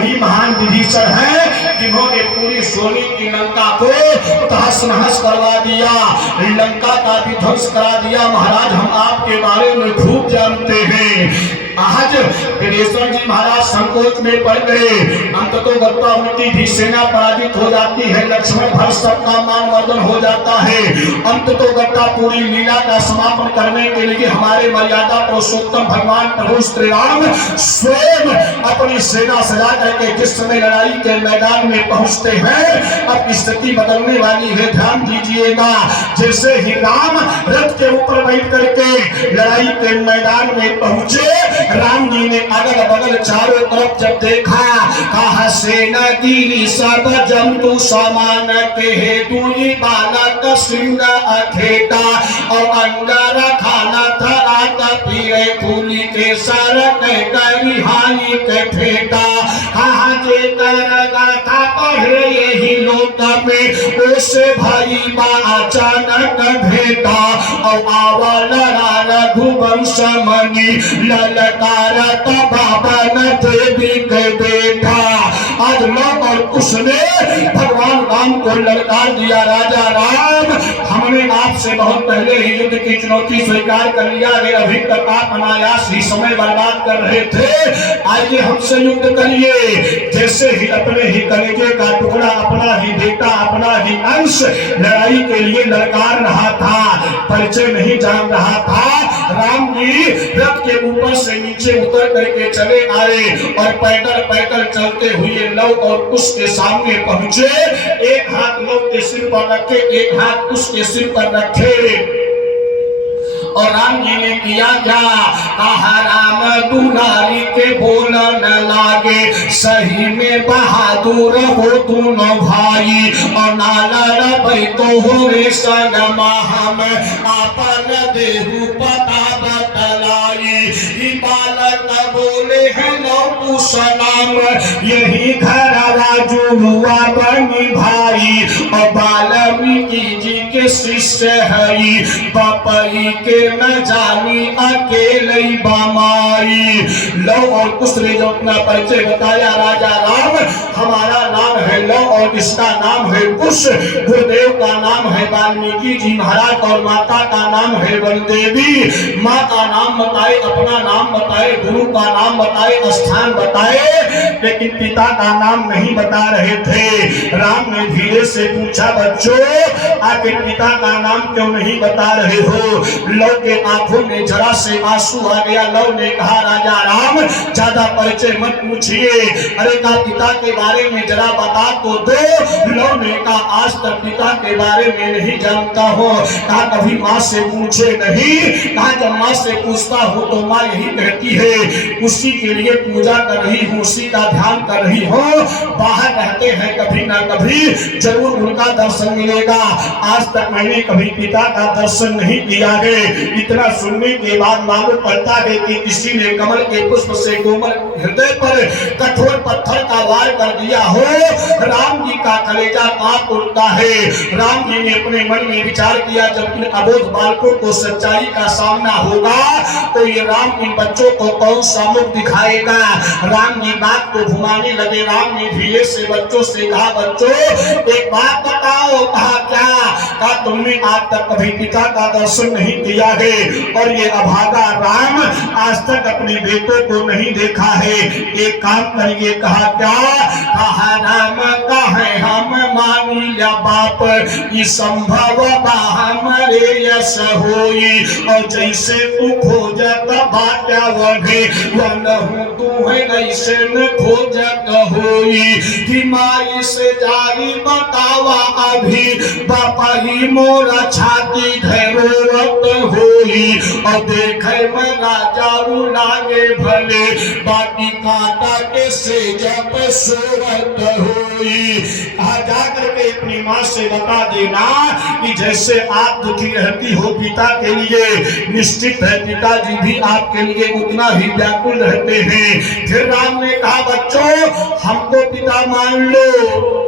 वही महान विभीषण है जिन्होंने पूरी सोने की लंका को तहस नहस करवा दिया, लंका का भी ध्वंस करा दिया। महाराज हम आपके बारे में खूब जानते हैं। आज विदेश्वर जी महाराज संकोच में पड़ गए। अंततोगत्वा उनकी भी सेना पराजित हो जाती है। लक्ष्मण भर सबका मान मर्दन हो जाता है। अंततोगत्वा पूरी लीला का समापन करने के लिए हमारे मर्यादा पुरुषोत्तम भगवान प्रभु श्री राम स्वयं अपनी सेना सजा करके जिस समय लड़ाई के मैदान में पहुंचते हैं, अब स्थिति बदलने वाली है। ध्यान दीजिएगा, जैसे ही राम रथ के ऊपर बैठ करके लड़ाई के मैदान में पहुंचे, राम जी ने अगल बगल चारों तरफ जब देखा, कहा सेना गिरी सब जंतु समान के हेतु बालक सिंह अखेटा और अंगारा खाना था आता पीरे फूली के सर करी हानि के फेटा। कहा जे गाथा पढ़े यही लोक में उसे भाई बा अचानक भेटा और आवल रघुवंश मणि ललकारत बाबा न देवी के बेटा। आज लोग और उसने भगवान राम को ललकार दिया, राजा राम हमने आपसे बहुत पहले ही युद्ध की चुनौती स्वीकार कर लिया है, अभी तक आप अनायास ही समय बर्बाद कर रहे थे, आइए हमसे युद्ध करिए। जैसे ही अपने ही कलेजे का टुकड़ा, अपना ही बेटा, अपना ही अंश लड़ाई के लिए ललकार रहा था, परिचय नहीं जान रहा था, राम जी रथ के ऊपर से नीचे उतर करके चले आए और पैदल पैदल चलते हुए लव और उसके सामने पहुंचे। एक हाथ लव के सिर पर रखे, एक हाथ उसके सिर पर रखे और राम जी ने किया क्या, कहा राम दुलारी के बोलन लागे, सही में बहादुर हो दोनों भाई और नाला रबै तो हो रे सनमा हम आपन देहु पता बतलाई। बालक बोले है लौ सलाम यही घर राजू हुआ बनी भाई और वाल्मीकि जी के शिष्य हई बपई के न जानी अकेले बमाई। लव और कुश ने जो अपना परिचय बताया, राजा राम हमारा नाम है लव और इसका नाम है कुश, गुरुदेव का नाम है वाल्मीकि जी महाराज और माता का नाम है वनदेवी। माँ का नाम बताए, अपना नाम बताए, गुरु का नाम बताए, स्थान बताए, लेकिन पिता का नाम नहीं बता रहे थे। राम ने धीरे से पूछा, बच्चों आखिर पिता का नाम क्यों नहीं बता रहे हो? लव के आंखों में जरा से आंसू आ गया। लव ने कहा, राजा राम ज्यादा परिचय मत पूछिए, अरे का पिता के बारे में जरा बता तो दो। लव ने कहा, आज तक पिता के बारे में नहीं जानता हो। कहा कभी माँ से पूछे नहीं? कहा जब माँ से पूछता हूँ तो माँ यही कहती है उसी के लिए पूजा कर रही हूँ, उसी का ध्यान कर रही हूँ। बाहर रहते हैं, कभी ना कभी जरूर उनका दर्शन मिलेगा। आज तक मैंने कभी पिता का दर्शन नहीं किया है। इतना सुनने के बाद मालूम पड़ता है कि किसी ने कमल के पुष्प से कोमल हृदय पर कठोर पत्थर का वार कर दिया हो। राम जी का कलेजा कांप उठता है। राम जी ने अपने मन में विचार किया, जब इन अबोध बालकों को सच्चाई का सामना होगा तो ये राम इन बच्चों को कौन सा मुख दिखाएगा। राम जी बात को घुमाने लगे। राम ने धीरे से बच्चों से कहा, बच्चों एक बात बताओ। कहा क्या? कहा तुमने आज तक कभी पिता का दर्शन नहीं किया है और ये अभागा राम आज तक अपने बेटों को नहीं देखा है। एक काम करिए। कहा क्या? कहा राम का है हम मानी या बाप ये संभव हमारे यश होई और जैसे तू खोजत बाटा वने वनहु तू है ऐसे न खोजत होई कि माई से जारी बतावा अभी बापा ही मोरा छाती धरोवत होई और देखे मैं राजा लागे भले बाकी कांटा के से जब सोवत होई। कहा जा करके अपनी माँ से बता देना कि जैसे आप दुखी रहती हो पिता के लिए, निश्चित है पिताजी भी आपके लिए उतना ही व्याकुल रहते हैं। फिर राम ने कहा, बच्चों हमको पिता मान लो।